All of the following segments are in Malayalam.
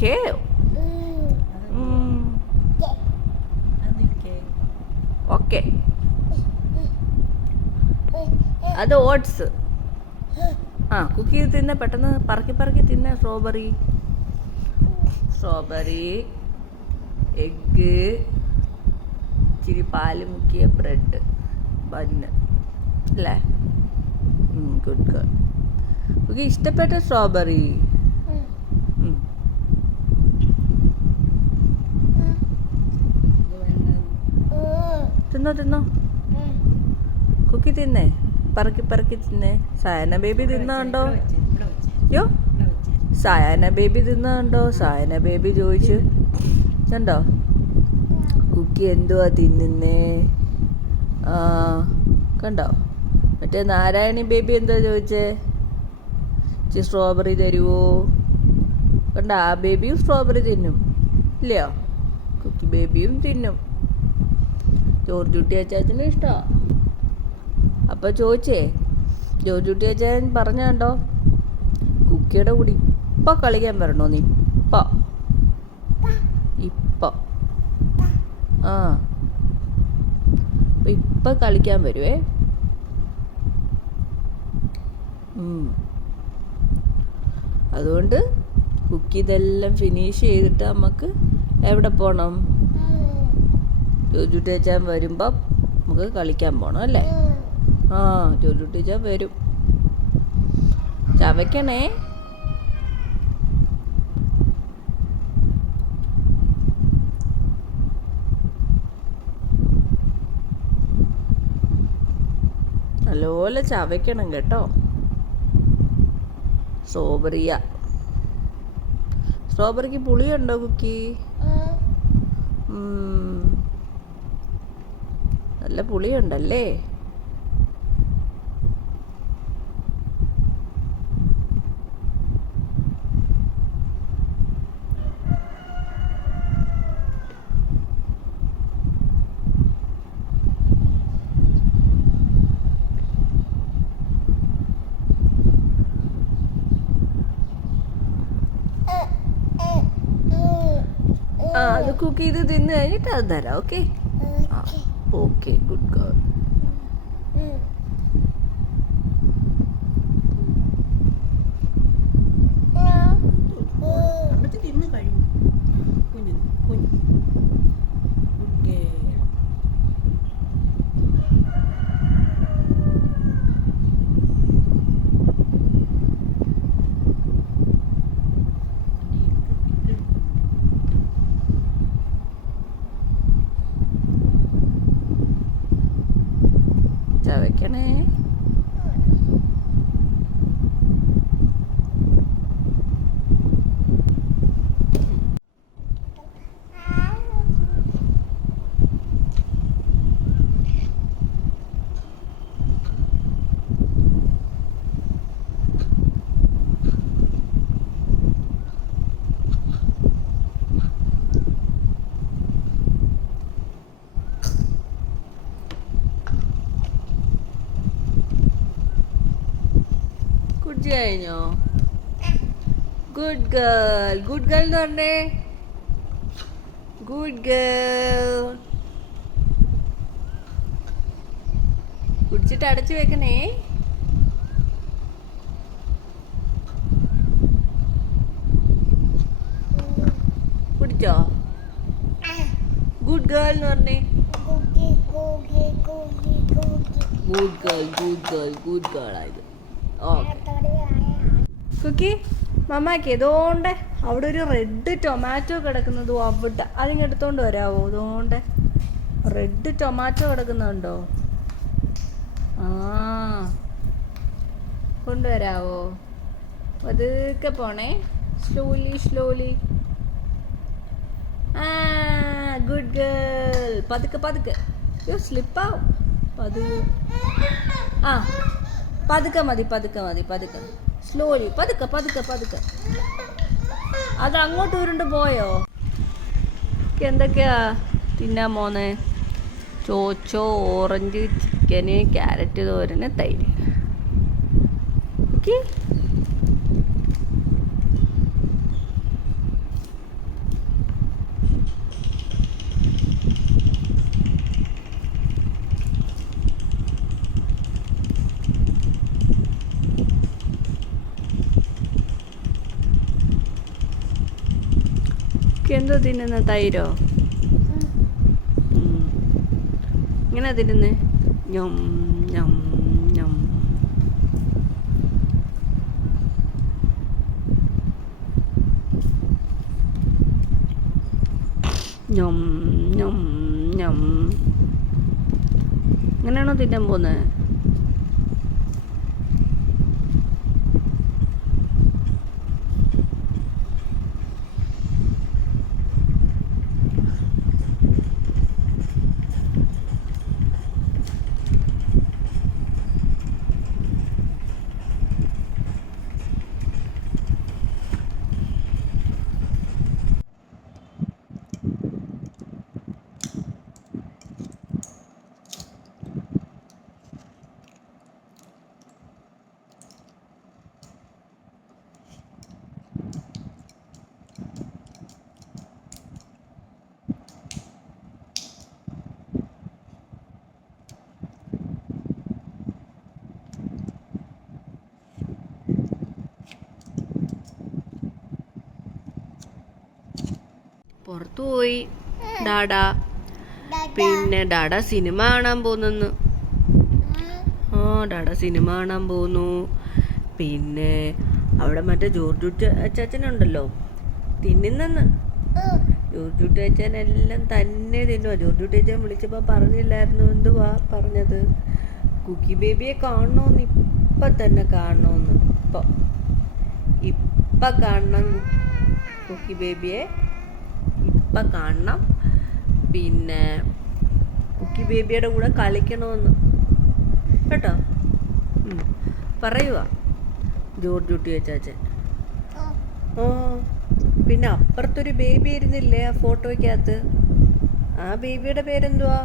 കേയോ? ഓക്കെ, അത് ഓട്സ്. ആ, കുക്ക് ചെയ്ത് തിന്നെ, പെട്ടെന്ന് പറക്കി പറക്കി തിന്നെ. സ്ട്രോബെറി, എഗ്ഗ്, ഇച്ചിരി പാല് മുക്കിയ ബ്രെഡ്, ബന്ന് അല്ലേ? Good girl. കുക്കി ഇഷ്ടപ്പെട്ട സ്ട്രോബെറി. തിന്നോ കുക്കി തിന്നേ, പറക്കി പറക്കി തിന്നേ. സയന ബേബി തിന്നുണ്ടോ? യോ, സയന ബേബി തിന്നുണ്ടോ? സയന ബേബി ചോദിച്ചു കണ്ടോ കുക്കി എന്തുവാ തിന്നുന്നേ? ആ, കണ്ടോ? മറ്റേ നാരായണി ബേബി എന്താ ചോദിച്ചേ? ഇച്ചിരി സ്ട്രോബെറി തരുമോ? കണ്ട, ആ ബേബിയും സ്ട്രോബെറി തിന്നും ഇല്ലയോ? കുക്കി ബേബിയും തിന്നും. ജോർജുട്ടി അച്ചാച്ചനും ഇഷ്ടമാണ്. അപ്പോൾ ചോദിച്ചേ, ജോർജുട്ടി അച്ചാച്ചൻ പറഞ്ഞോ കുക്കിയുടെ കൂടി ഇപ്പം കളിക്കാൻ വരണോന്ന്. ഇപ്പം ആ, ഇപ്പം കളിക്കാൻ വരുവേ. അതുകൊണ്ട് കുക്കി ഇതെല്ലാം ഫിനിഷ് ചെയ്തിട്ട് നമുക്ക് എവിടെ പോകണം? ജോജു ടീച്ചർ വരുമ്പം നമുക്ക് കളിക്കാൻ പോകണം അല്ലേ? ആ, ജോജു ടീച്ചർ വരും. ചവയ്ക്കണേ. നല്ലപോലെ ചവയ്ക്കണം കേട്ടോ. സ്ട്രോബെറിക്ക് പുളിയുണ്ടോ കുക്കി? നല്ല പുളിയുണ്ടല്ലേ? ആ, അത് കുക്ക് ചെയ്ത് തിന്ന് കഴിഞ്ഞിട്ട് അത് തരാം. Okay okay, good girl. ചവയ്ക്കണേ. കുടിച്ചു കഴിഞ്ഞോ? Good girl. ഗുഡ് ഗേൾ എന്ന് പറഞ്ഞേ. Good girl. കുടിച്ചിട്ട് അടച്ചു വെക്കണേ. കുടിച്ചോ? ഗുഡ് ഗേൾ എന്ന് പറഞ്ഞേ. ഗുഡ് ഗേൾ ആയത്. കുക്കി, മമ്മാക്ക് ഇതുകൊണ്ട് അവിടെ ഒരു റെഡ് ടൊമാറ്റോ കിടക്കുന്നത് അവിടെ, അതിങ്ങ് എടുത്തോണ്ട് വരാവോ? ഇതുകൊണ്ട് റെഡ് ടൊമാറ്റോ കിടക്കുന്നുണ്ടോ? ആ, കൊണ്ടുവരാവോ? പതുക്കെ പോണേ. സ്ലോലി. ആ, ഗുഡ് ഗേൾ. പതുക്കെ സ്ലിപ്പാവും. ആ, പതുക്കെ മതി. സ്ലോലി, പതുക്കെ. അത് അങ്ങോട്ട് ഉരുണ്ട് പോയോ? എന്തൊക്കെയാ തിന്നാൻ പോന്നെ? ചോച്ചോ, ഓറഞ്ച്, ചിക്കന്, ക്യാരറ്റ് തോരന്, തൈര്. എന്തോ തിന്നുന്ന തൈരോ? ഇങ്ങനെ തിന്നുന്നേ? ഞം ഞം ഞം. ഞം ഞം ഞം. ഇങ്ങനെയാണോ തിന്നാൻ പോകുന്നത്? പുറത്തു പോയി ഡാഡ. പിന്നെ ഡാഡ സിനിമ കാണാൻ പോകുന്നെന്ന്. ആ ഡാഡ സിനിമ കാണാൻ പോകുന്നു. പിന്നെ അവിടെ മറ്റേ ജോർജുട്ടി അച്ചാച്ചനുണ്ടല്ലോ, തിന്നുന്നെന്ന്. ജോർജുട്ടി അച്ഛൻ എല്ലാം തന്നെ തിന്നുക. ജോർജുട്ടി അച്ഛൻ വിളിച്ചപ്പോൾ പറഞ്ഞില്ലായിരുന്നു? എന്തുവാ പറഞ്ഞത്? കുക്കി ബേബിയെ കാണണമെന്ന്, ഇപ്പം തന്നെ കാണണമെന്ന്. ഇപ്പം കാണണം കുക്കി ബേബിയെ, ഇപ്പം കാണണം. പിന്നെ കുക്കി ബേബിയുടെ കൂടെ കളിക്കണമെന്ന് കേട്ടോ. പറയുക ജോർജുട്ടി അച്ചാച്ചൻ. ഓ പിന്നെ അപ്പുറത്തൊരു ബേബി ഇരുന്നില്ലേ ആ ഫോട്ടോയ്ക്കകത്ത്? ആ ബേബിയുടെ പേരെന്തുവാ?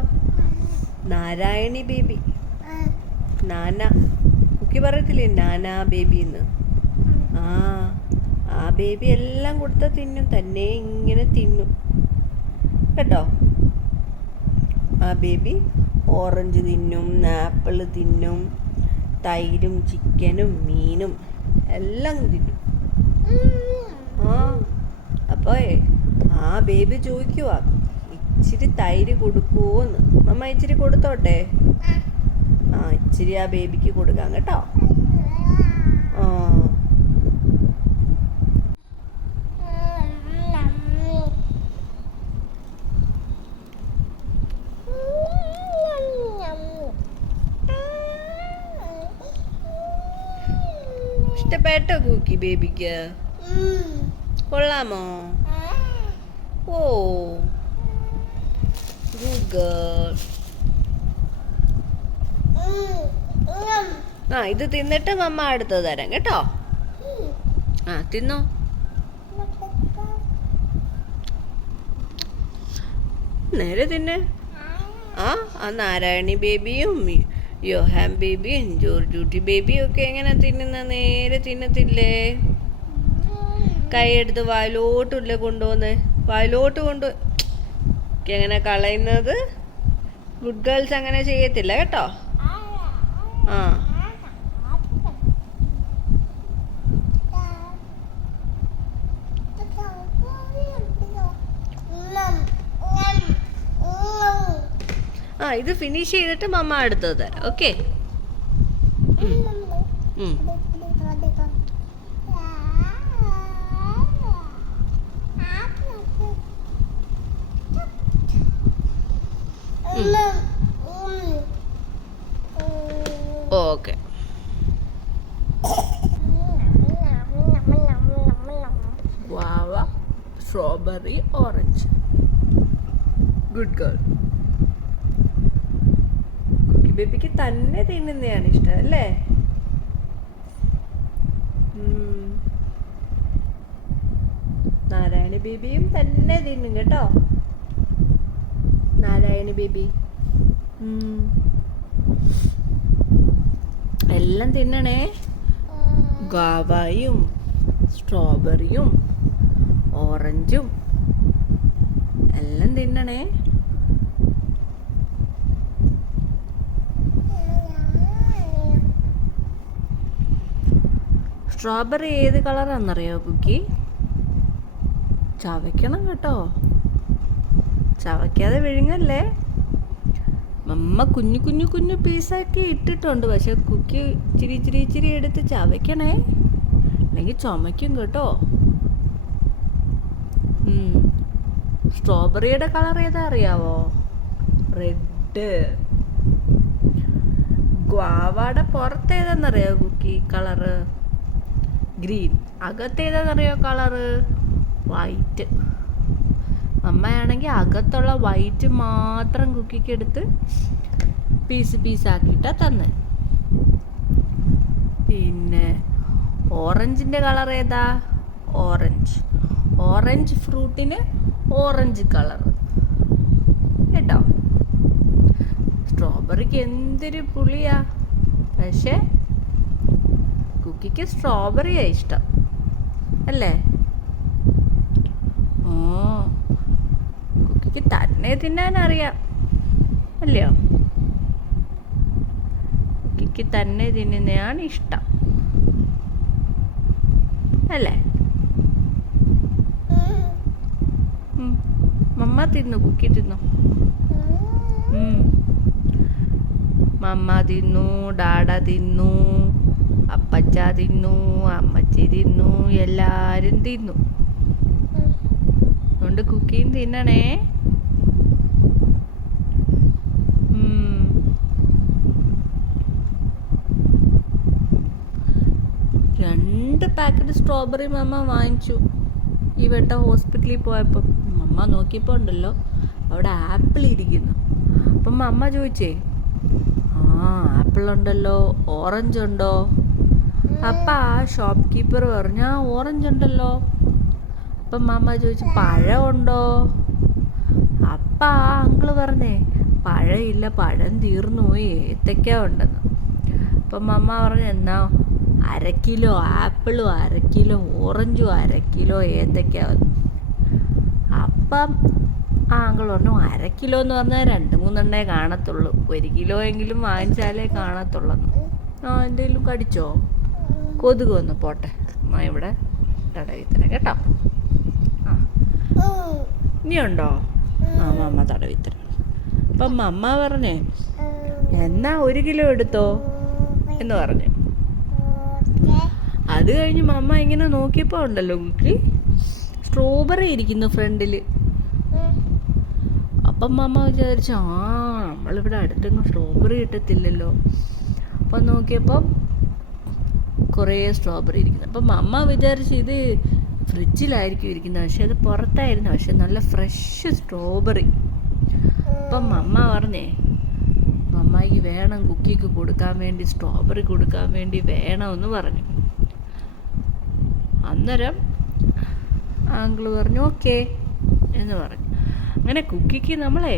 നാരായണി ബേബി. നാന. കുക്കി പറയത്തില്ലേ നാനാ ബേബിന്ന്? ആ ബേബി എല്ലാം കൊടുത്താൽ തിന്നും, തന്നെ ഇങ്ങനെ തിന്നും കേട്ടോ. ആ ബേബി ഓറഞ്ച് തിന്നും, ആപ്പിൾ തിന്നും, തൈരും ചിക്കനും മീനും എല്ലാം തിന്നും. അപ്പോൾ ആ ബേബി ചോദിക്കുക ഇച്ചിരി തൈര് കൊടുക്കുമോന്ന്. അമ്മ ഇച്ചിരി കൊടുത്തോട്ടെ? ഇച്ചിരി ആ ബേബിക്ക് കൊടുക്കാം കേട്ടോ. ഇഷ്ടപ്പെട്ടോ കുക്കി ബേബിക്ക്? കൊള്ളാമോ? ഓ ഗുഡ് ഗേൾ. ഇത് തിന്നിട്ട് മമ്മ അടുത്തത് തരാം കേട്ടോ. തിന്നോ. നേരെ തിന്നെ. ആ നാരായണി ബേബിയും യോഹാൻ ബേബിയും ജോർജൂട്ടി ബേബിയും ഒക്കെ എങ്ങനെ തിന്നുന്ന? നേരെ തിന്നത്തില്ലേ? കൈയെടുത്ത് വായിലോട്ടില്ലേ കൊണ്ടുപോകുന്നേ? വായിലോട്ട് എങ്ങനെ കളയുന്നത്? ഗുഡ് ഗേൾസ് അങ്ങനെ ചെയ്യത്തില്ല കേട്ടോ. ഇത് ഫിനിഷ് ചെയ്തിട്ട് മമ്മ അടുത്തത് തരാം. ഓക്കെ. ഓക്കെ. വാവ strawberry orange. Good girl. Cookie ബേബിക്ക് തന്നെ തിന്നുന്നതാണ് ഇഷ്ടം അല്ലേ? നാരായണി ബേബിയും തന്നെ തിന്നും കേട്ടോ. നാരായണി ബേബി എല്ലാം തിന്നണേ. ഗാവയും സ്ട്രോബെറിയും ഓറഞ്ചും എല്ലാം തിന്നണേ. സ്ട്രോബെറി ഏത് കളറാണെന്നറിയോ കുക്കി? ചവയ്ക്കണം കേട്ടോ, ചവയ്ക്കാതെ വിഴുങ്ങല്ലേ. മമ്മ കുഞ്ഞു കുഞ്ഞു കുഞ്ഞു പീസാക്കി ഇട്ടിട്ടുണ്ട്, പക്ഷെ കുക്കി ഇച്ചിരി ഇച്ചിരി ഇച്ചിരി എടുത്ത് ചവയ്ക്കണേ, അല്ലെങ്കിൽ ചുമയ്ക്കും കേട്ടോ. സ്ട്രോബെറിയുടെ കളർ ഏതാ അറിയാവോ? റെഡ്. ഗ്വാവയുടെ പുറത്തേതാന്നറിയാവോ കുക്കി? Colour green. അകത്തേതാന്നറിയോ കളറ്? വൈറ്റ്. അമ്മയാണെങ്കിൽ അകത്തുള്ള വൈറ്റ് മാത്രം കുക്കിക്ക് എടുത്ത് പീസ് പീസാക്കിയിട്ടാ തന്നെ. പിന്നെ ഓറഞ്ചിൻ്റെ കളർ ഏതാ? ഓറഞ്ച്. ഓറഞ്ച് ഫ്രൂട്ടിന് ഓറഞ്ച് കളർ കേട്ടോ. സ്ട്രോബെറിക്ക് എന്തൊരു പുളിയാ, പക്ഷെ കുക്കിക്ക് സ്ട്രോബെറിയാ ഇഷ്ടം അല്ലേ? ഓ, കുക്കിക്ക് തന്നെ തിന്നാൻ അറിയാം അല്ലയോ? കുക്കിക്ക് തന്നെ തിന്നുന്നതാണ് ഇഷ്ടം അല്ലേ? മമ്മ തിന്നു, കുക്കി തിന്നു. മമ്മ തിന്നു, ഡാഡ തിന്നു, അപ്പച്ച തിന്നു, അമ്മച്ചി തിന്നു, എല്ലാരും തിന്നു. അതുകൊണ്ട് കുക്കിയും തിന്നണേ. രണ്ട് പാക്കറ്റ് സ്ട്രോബെറി മമ്മ വാങ്ങിച്ചു ഈ വട്ടം ഹോസ്പിറ്റലിൽ പോയപ്പം. മമ്മ നോക്കിയപ്പോൾ ഉണ്ടല്ലോ അവിടെ ആപ്പിൾ ഇരിക്കുന്നു. അപ്പം മമ്മ ചോദിച്ചേ, ആപ്പിൾ ഉണ്ടല്ലോ, ഓറഞ്ച് ഉണ്ടോ? അപ്പം ആ ഷോപ്പ് കീപ്പർ പറഞ്ഞു, ഓറഞ്ച് ഉണ്ടല്ലോ. അപ്പം മമ്മ ചോദിച്ചു, പഴം ഉണ്ടോ? അപ്പം ആ അങ്കിള് പറഞ്ഞേ, പഴമില്ല, പഴം തീർന്നു പോയി, ഏത്തക്ക ഉണ്ടെന്ന്. അപ്പം മമ്മ പറഞ്ഞു, എന്നാ 1/2 കിലോ ആപ്പിളും 1/2 കിലോ ഓറഞ്ചും 1/2 കിലോ ഏത്തക്ക വന്നു. അപ്പം ആ അങ്കിൾ പറഞ്ഞു, 1/2 കിലോ എന്ന് പറഞ്ഞാൽ 2-3 എണ്ണേ കാണത്തുള്ളൂ, 1 കിലോ എങ്കിലും വാങ്ങിച്ചാലേ കാണത്തുള്ളെന്ന്. എന്തെങ്കിലും കടിച്ചോ? കൊതുക് വന്നു, പോട്ടെ അമ്മ ഇവിടെ തടവി തരാം കേട്ടോ. ഇനിയുണ്ടോ? മമ്മ തടവി തരാം. അപ്പം മമ്മ പറഞ്ഞേ, എന്നാ 1 കിലോ എടുത്തോ എന്ന് പറഞ്ഞു. അത് കഴിഞ്ഞ് മമ്മ ഇങ്ങനെ നോക്കിയപ്പോൾ ഉണ്ടല്ലോ കുക്കി സ്ട്രോബെറി ഇരിക്കുന്നു ഫ്രണ്ടിൽ. അപ്പം മമ്മ വിചാരിച്ചു, നമ്മളിവിടെ അടുത്തൊന്നും സ്ട്രോബെറി കിട്ടത്തില്ലല്ലോ. അപ്പം നോക്കിയപ്പോൾ കുറേ സ്ട്രോബെറി ഇരിക്കുന്നു. അപ്പം മമ്മ വിചാരിച്ചു ഇത് ഫ്രിഡ്ജിലായിരിക്കും ഇരിക്കുന്നത്, പക്ഷെ അത് പുറത്തായിരുന്നു, പക്ഷെ നല്ല ഫ്രഷ് സ്ട്രോബെറി. അപ്പം മമ്മ പറഞ്ഞേ, മമ്മയ്ക്ക് വേണം കുക്കിക്ക് കൊടുക്കാൻ വേണ്ടി, സ്ട്രോബെറി കൊടുക്കാൻ വേണ്ടി വേണമെന്ന് പറഞ്ഞു. അന്നേരം അങ്കിള് പറഞ്ഞു ഓക്കേ എന്ന് പറഞ്ഞു. അങ്ങനെ കുക്കിക്ക് നമ്മളെ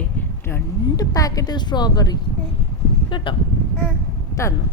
2 പാക്കറ്റ് സ്ട്രോബെറി കേട്ടോ തന്നു.